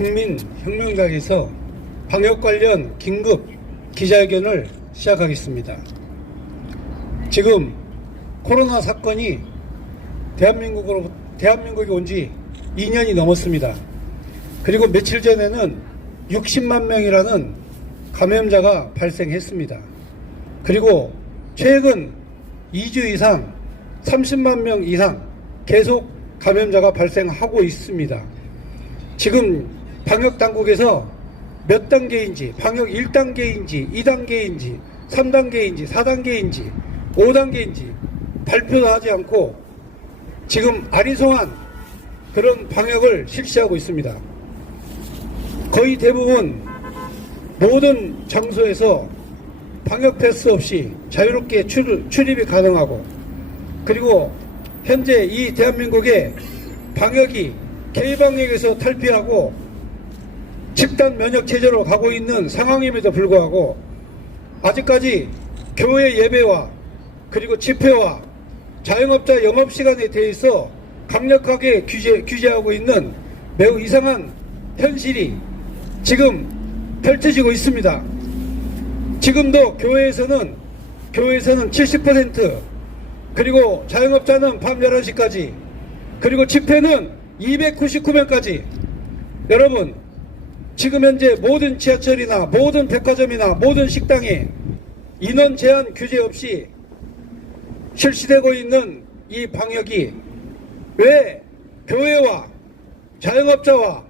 국민혁명당에서 방역 관련 긴급 기자회견을 시작하겠습니다. 지금 코로나 사건이 대한민국에 온 지 2년이 넘었습니다. 그리고 며칠 전에는 60만 명이라는 감염자가 발생했습니다. 그리고 최근 2주 이상 30만 명 이상 계속 감염자가 발생하고 있습니다. 지금 방역당국에서 몇 단계인지, 방역 1단계인지, 2단계인지, 3단계인지, 4단계인지, 5단계인지 발표도 하지 않고 지금 아리송한 그런 방역을 실시하고 있습니다. 거의 대부분 모든 장소에서 방역 패스 없이 자유롭게 출입이 가능하고, 그리고 현재 이 대한민국의 방역이 K방역에서 탈피하고 집단 면역 체제로 가고 있는 상황임에도 불구하고 아직까지 교회 예배와 그리고 집회와 자영업자 영업시간에 대해서 강력하게 규제하고 있는 매우 이상한 현실이 지금 펼쳐지고 있습니다. 지금도 교회에서는 70%, 그리고 자영업자는 밤 11시까지, 그리고 집회는 299명까지. 여러분, 지금 현재 모든 지하철이나 모든 백화점이나 모든 식당에 인원 제한 규제 없이 실시되고 있는 이 방역이 왜 교회와 자영업자와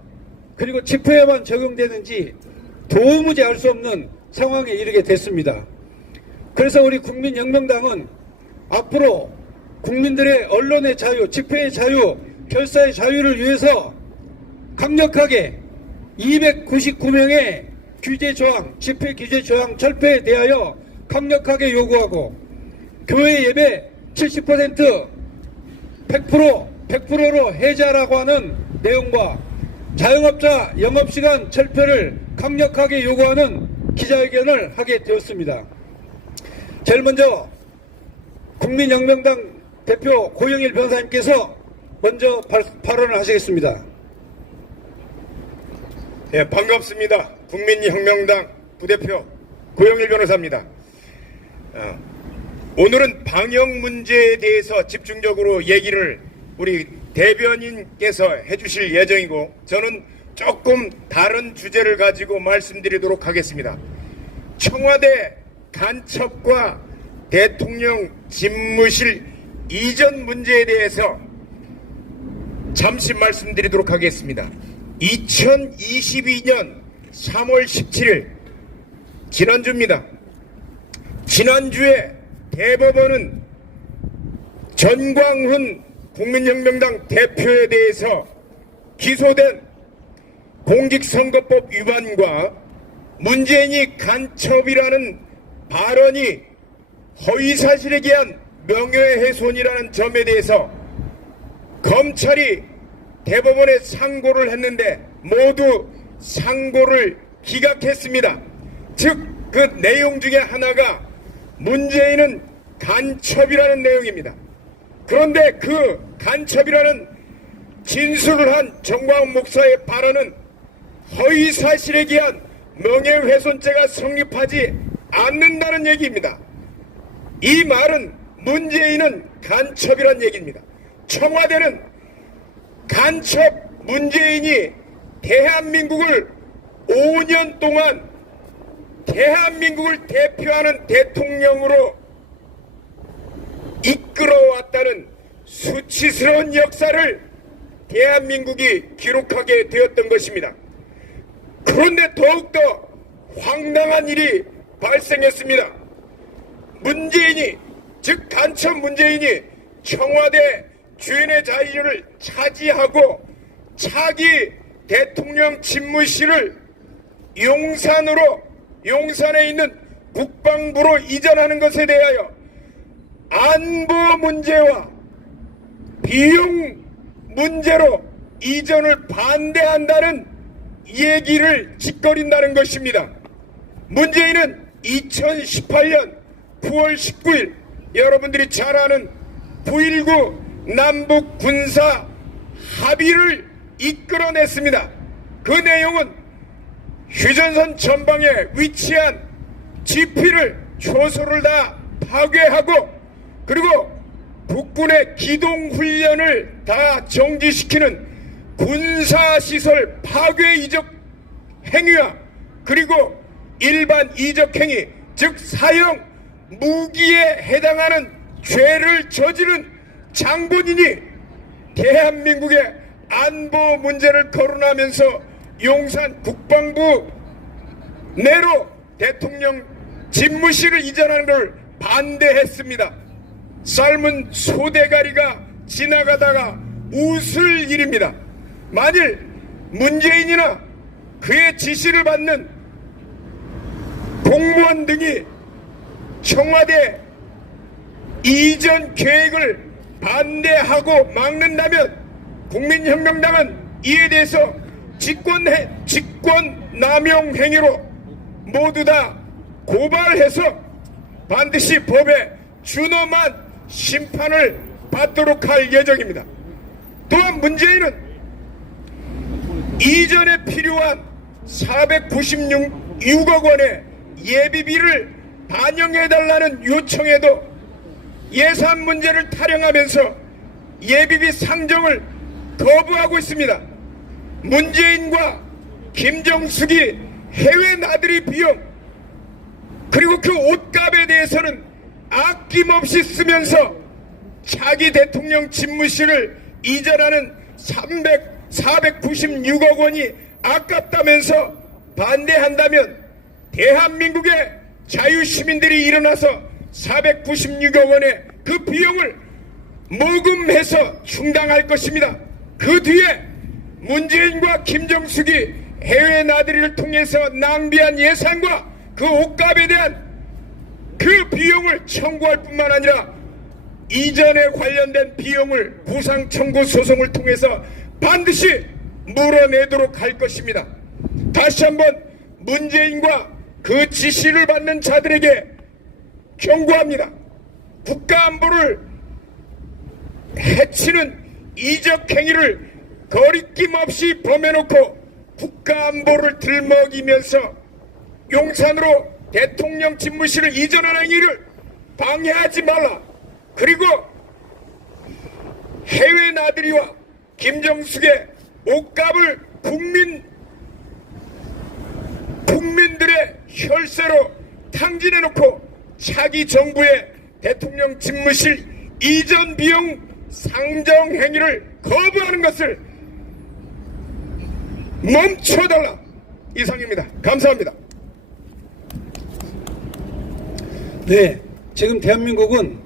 그리고 집회에만 적용되는지 도무지 알 수 없는 상황에 이르게 됐습니다. 그래서 우리 국민혁명당은 앞으로 국민들의 언론의 자유, 집회의 자유, 결사의 자유를 위해서 강력하게 299명의 규제 조항, 집회 규제 조항 철폐에 대하여 강력하게 요구하고, 교회 예배 70% 100%로 해제하라고 하는 내용과 자영업자 영업시간 철폐를 강력하게 요구하는 기자회견을 하게 되었습니다. 제일 먼저 국민혁명당 대표 고영일 변호사님께서 먼저 발언을 하시겠습니다. 네, 반갑습니다. 국민혁명당 부대표 고영일 변호사입니다. 오늘은 방역 문제에 대해서 집중적으로 얘기를 우리 대변인께서 해주실 예정이고, 저는 조금 다른 주제를 가지고 말씀드리도록 하겠습니다. 청와대 간첩과 대통령 집무실 이전 문제에 대해서 잠시 말씀드리도록 하겠습니다. 2022년 3월 17일 지난주입니다. 지난주에 대법원은 전광훈 국민혁명당 대표에 대해서 기소된 공직선거법 위반과 문재인이 간첩이라는 발언이 허위사실에 기한 명예훼손이라는 점에 대해서 검찰이 대법원에 상고를 했는데 모두 상고를 기각했습니다. 즉 그 내용 중에 하나가 문재인은 간첩이라는 내용입니다. 그런데 그 간첩이라는 진술을 한 정광훈 목사의 발언은 허위사실에 기한 명예훼손죄가 성립하지 않는다는 얘기입니다. 이 말은 문재인은 간첩이란 얘기입니다. 청와대는 간첩 문재인이 대한민국을 5년 동안 대한민국을 대표하는 대통령으로 이끌어왔다는 수치스러운 역사를 대한민국이 기록하게 되었던 것입니다. 그런데 더욱더 황당한 일이 발생했습니다. 문재인이, 즉 간첩 문재인이 청와대 주인의 자리를 차지하고 차기 대통령 집무실을 용산에 있는 국방부로 이전하는 것에 대하여 안보 문제와 비용 문제로 이전을 반대한다는 얘기를 짓거린다는 것입니다. 문재인은 2018년 9월 19일 여러분들이 잘 아는 9.19 남북 군사 합의를 이끌어냈습니다. 그 내용은 휴전선 전방에 위치한 지피를 초소를 다 파괴하고 그리고 북군의 기동훈련을 다 정지시키는 군사시설 파괴 이적 행위와 그리고 일반 이적 행위 즉 사형 무기에 해당하는 죄를 저지른 장본인이 대한민국의 안보 문제를 거론하면서 용산 국방부 내로 대통령 집무실을 이전하는 걸 반대했습니다. 삶은 소대가리가 지나가다가 웃을 일입니다. 만일 문재인이나 그의 지시를 받는 공무원 등이 청와대 이전 계획을 반대하고 막는다면 국민혁명당은 이에 대해서 직권남용 행위로 모두 다 고발해서 반드시 법에 준엄한 심판을 받도록 할 예정입니다. 또한 문재인은 이전에 필요한 496억 원의 예비비를 반영해달라는 요청에도 예산 문제를 타령하면서 예비비 상정을 거부하고 있습니다. 문재인과 김정숙이 해외 나들이 비용 그리고 그 옷값에 대해서는 아낌없이 쓰면서 차기 대통령 집무실을 이전하는 496억 원이 아깝다면서 반대한다면 대한민국의 자유시민들이 일어나서 496억 원의 그 비용을 모금해서 충당할 것입니다. 그 뒤에 문재인과 김정숙이 해외 나들이를 통해서 낭비한 예산과 그 옷값에 대한 그 비용을 청구할 뿐만 아니라 이전에 관련된 비용을 보상 청구 소송을 통해서 반드시 물어내도록 할 것입니다. 다시 한번 문재인과 그 지시를 받는 자들에게 경고합니다. 국가안보를 해치는 이적 행위를 거리낌 없이 범해놓고 국가안보를 들먹이면서 용산으로 대통령 집무실을 이전하는 행위를 방해하지 말라. 그리고 해외 나들이와 김정숙의 옷값을 국민들의 혈세로 탕진해놓고 차기 정부의 대통령 집무실 이전 비용 상정 행위를 거부하는 것을 멈춰달라. 이상입니다. 감사합니다. 네, 지금 대한민국은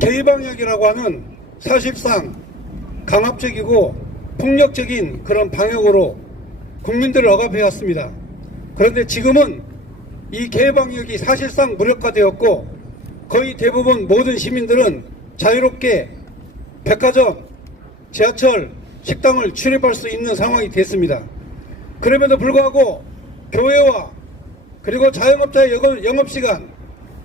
개방역이라고 하는 사실상 강압적이고 폭력적인 그런 방역으로 국민들을 억압해왔습니다. 그런데 지금은 이 개방역이 사실상 무력화되었고 거의 대부분 모든 시민들은 자유롭게 백화점, 지하철, 식당을 출입할 수 있는 상황이 됐습니다. 그럼에도 불구하고 교회와 그리고 자영업자의 영업시간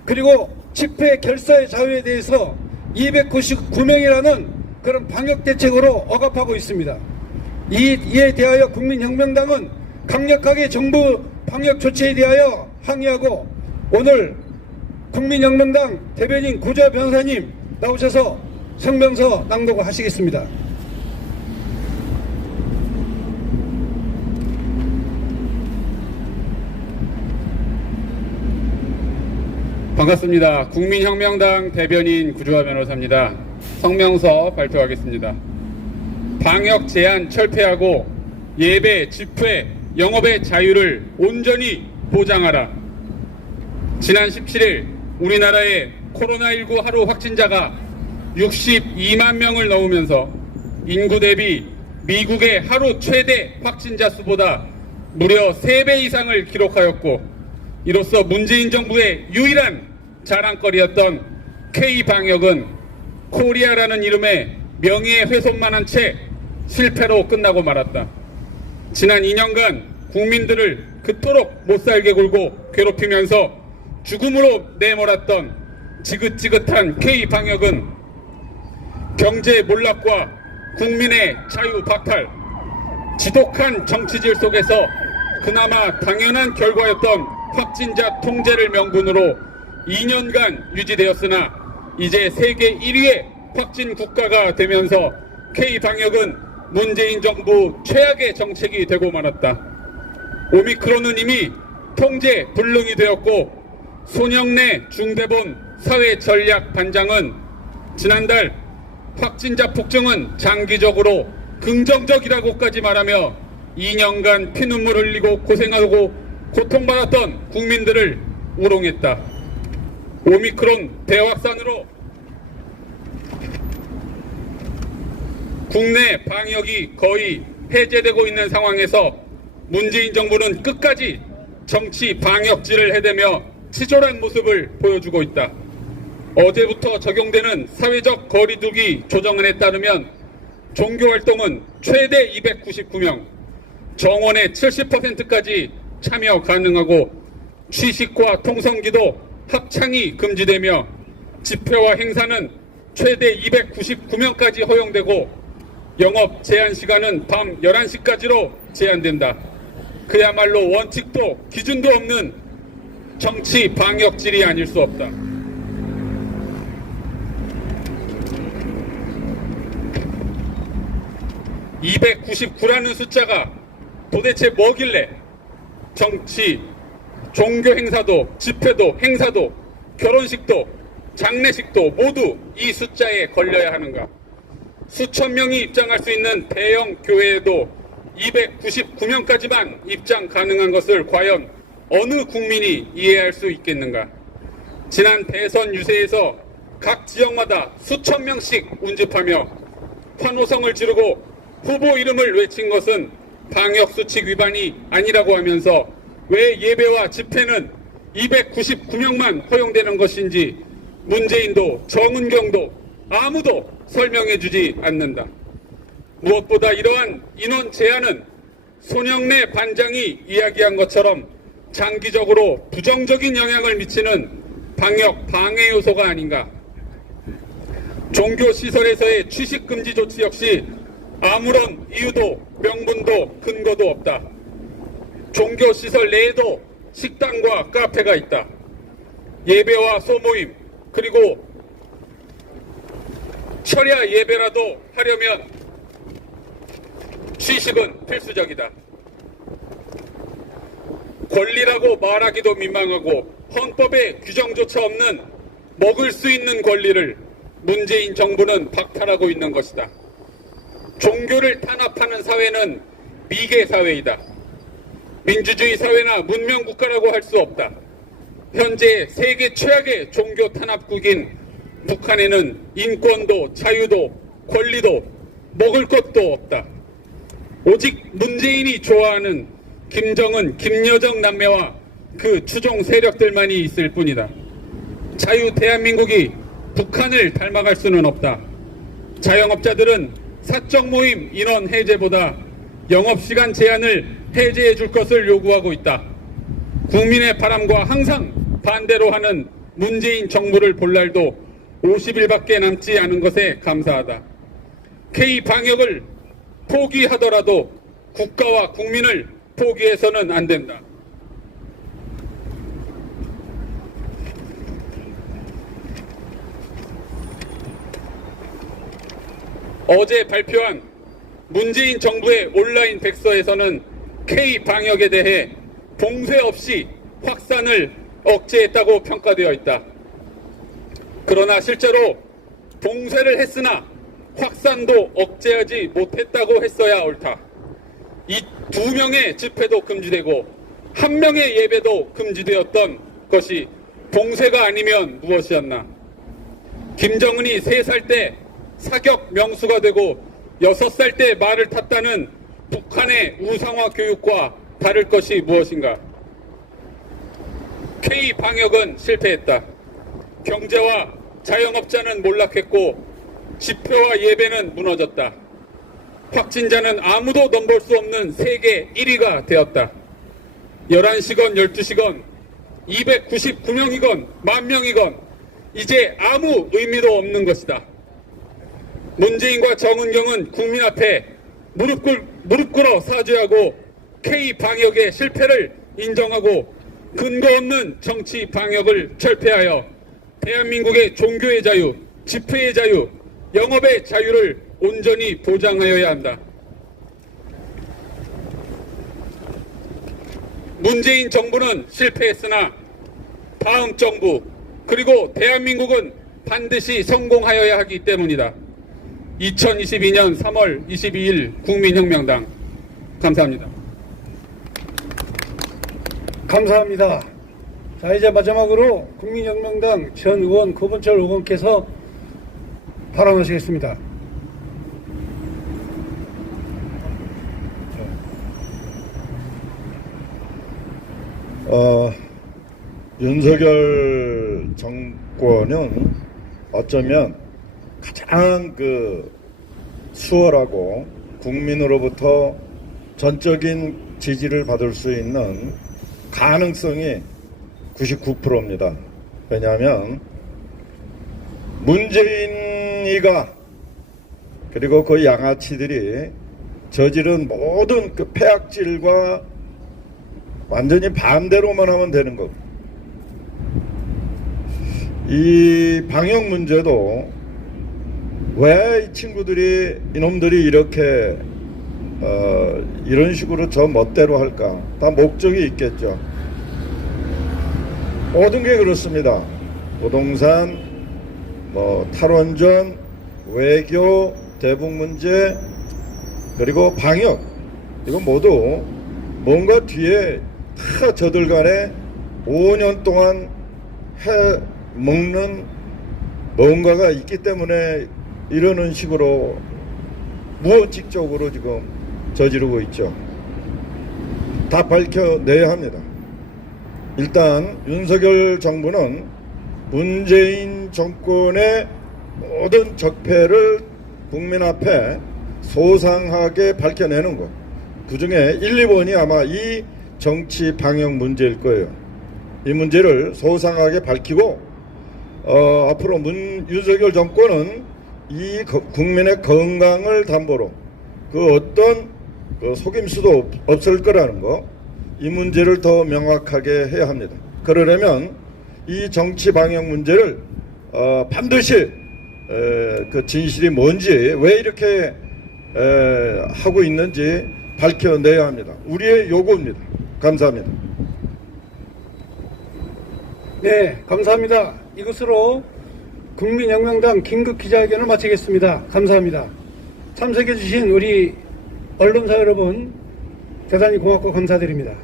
그리고 집회 결사의 자유에 대해서 299명이라는 그런 방역대책으로 억압하고 있습니다. 이에 대하여 국민혁명당은 강력하게 정부 방역 조치에 대하여 항의하고 오늘 국민혁명당 대변인 구자 변호사님 나오셔서 성명서 낭독을 하시겠습니다. 반갑습니다. 국민혁명당 대변인 구주화 변호사입니다. 성명서 발표하겠습니다. 방역 제한 철폐하고 예배, 집회, 영업의 자유를 온전히 보장하라. 지난 17일 우리나라의 코로나19 하루 확진자가 62만 명을 넘으면서 인구 대비 미국의 하루 최대 확진자 수보다 무려 3배 이상을 기록하였고 이로써 문재인 정부의 유일한 자랑거리였던 K방역은 코리아라는 이름의 명예훼손만 한 채 실패로 끝나고 말았다. 지난 2년간 국민들을 그토록 못살게 굴고 괴롭히면서 죽음으로 내몰았던 지긋지긋한 K방역은 경제 몰락과 국민의 자유 박탈, 지독한 정치질 속에서 그나마 당연한 결과였던 확진자 통제를 명분으로 2년간 유지되었으나 이제 세계 1위의 확진 국가가 되면서 K방역은 문재인 정부 최악의 정책이 되고 말았다. 오미크론은 이미 통제 불능이 되었고 손영래 중대본 사회전략반장은 지난달 확진자 폭증은 장기적으로 긍정적이라고까지 말하며 2년간 피눈물 흘리고 고생하고 고통받았던 국민들을 우롱했다. 오미크론 대확산으로 국내 방역이 거의 해제되고 있는 상황에서 문재인 정부는 끝까지 정치 방역질을 해대며 치졸한 모습을 보여주고 있다. 어제부터 적용되는 사회적 거리두기 조정안에 따르면 종교활동은 최대 299명, 정원의 70%까지 참여 가능하고 취식과 통성기도 합창이 금지되며 집회와 행사는 최대 299명까지 허용되고 영업 제한 시간은 밤 11시까지로 제한된다. 그야말로 원칙도 기준도 없는 정치 방역질이 아닐 수 없다. (299라는) 숫자가 도대체 뭐길래 정치, 종교 행사도, 집회도, 행사도, 결혼식도, 장례식도 모두 이 숫자에 걸려야 하는가? 수천 명이 입장할 수 있는 대형 교회에도 299명까지만 입장 가능한 것을 과연 어느 국민이 이해할 수 있겠는가? 지난 대선 유세에서 각 지역마다 수천 명씩 운집하며 환호성을 지르고 후보 이름을 외친 것은 방역수칙 위반이 아니라고 하면서 왜 예배와 집회는 299명만 허용되는 것인지 문재인도 정은경도 아무도 설명해주지 않는다. 무엇보다 이러한 인원 제한은 손영래 반장이 이야기한 것처럼 장기적으로 부정적인 영향을 미치는 방역 방해 요소가 아닌가. 종교시설에서의 취식금지 조치 역시 아무런 이유도 명분도 근거도 없다. 종교시설 내에도 식당과 카페가 있다. 예배와 소모임 그리고 철야 예배라도 하려면 취식은 필수적이다. 권리라고 말하기도 민망하고 헌법에 규정조차 없는 먹을 수 있는 권리를 문재인 정부는 박탈하고 있는 것이다. 종교를 탄압하는 사회는 미개 사회이다. 민주주의 사회나 문명국가라고 할 수 없다. 현재 세계 최악의 종교 탄압국인 북한에는 인권도 자유도 권리도 먹을 것도 없다. 오직 문재인이 좋아하는 김정은, 김여정 남매와 그 추종 세력들만이 있을 뿐이다. 자유 대한민국이 북한을 닮아갈 수는 없다. 자영업자들은 사적 모임 인원 해제보다 영업시간 제한을 해제해 줄 것을 요구하고 있다. 국민의 바람과 항상 반대로 하는 문재인 정부를 볼 날도 50일밖에 남지 않은 것에 감사하다. K방역을 포기하더라도 국가와 국민을 포기해서는 안 된다. 어제 발표한 문재인 정부의 온라인 백서에서는 K방역에 대해 봉쇄 없이 확산을 억제했다고 평가되어 있다. 그러나 실제로 봉쇄를 했으나 확산도 억제하지 못했다고 했어야 옳다. 이 2명의 집회도 금지되고 1명의 예배도 금지되었던 것이 봉쇄가 아니면 무엇이었나? 김정은이 3살 때 사격 명수가 되고 6살 때 말을 탔다는 북한의 우상화 교육과 다를 것이 무엇인가? K방역은 실패했다. 경제와 자영업자는 몰락했고 집회와 예배는 무너졌다. 확진자는 아무도 넘볼 수 없는 세계 1위가 되었다. 11시건 12시건 299명이건 10,000명이건 이제 아무 의미도 없는 것이다. 문재인과 정은경은 국민 앞에 무릎 꿇어 사죄하고 K 방역의 실패를 인정하고 근거 없는 정치 방역을 철폐하여 대한민국의 종교의 자유, 집회의 자유, 영업의 자유를 온전히 보장하여야 한다. 문재인 정부는 실패했으나 다음 정부 그리고 대한민국은 반드시 성공하여야 하기 때문이다. 2022년 3월 22일 국민혁명당 감사합니다. 감사합니다. 자, 이제 마지막으로 국민혁명당 전 의원 고분철 의원께서 발언하시겠습니다. 윤석열 정권은 어쩌면 가장 수월하고 국민으로부터 전적인 지지를 받을 수 있는 가능성이 99%입니다. 왜냐하면 문재인이가 그리고 그 양아치들이 저지른 모든 그 폐악질과 완전히 반대로만 하면 되는 것. 이 방역 문제도 왜 이 친구들이 이놈들이 이렇게 이런 식으로 저 멋대로 할까? 다 목적이 있겠죠. 모든 게 그렇습니다. 부동산, 탈원전, 외교, 대북 문제, 그리고 방역, 이거 모두 뭔가 뒤에 다 저들 간에 5년 동안 해 먹는 뭔가가 있기 때문에 이러는 식으로 무원칙적으로 지금 저지르고 있죠. 다 밝혀내야 합니다. 일단 윤석열 정부는 문재인 정권의 모든 적폐를 국민 앞에 소상하게 밝혀내는 것. 그중에 1, 2번이 아마 이 정치 방역 문제일 거예요. 이 문제를 소상하게 밝히고 앞으로 윤석열 정권은 이 국민의 건강을 담보로 어떤 속임수도 없을 거라는 거, 이 문제를 더 명확하게 해야 합니다. 그러려면 이 정치 방역 문제를 반드시 그 진실이 뭔지, 왜 이렇게 하고 있는지 밝혀내야 합니다. 우리의 요구입니다. 감사합니다. 네, 감사합니다. 이것으로 국민혁명당 긴급 기자회견을 마치겠습니다. 감사합니다. 참석해주신 우리 언론사 여러분 대단히 고맙고 감사드립니다.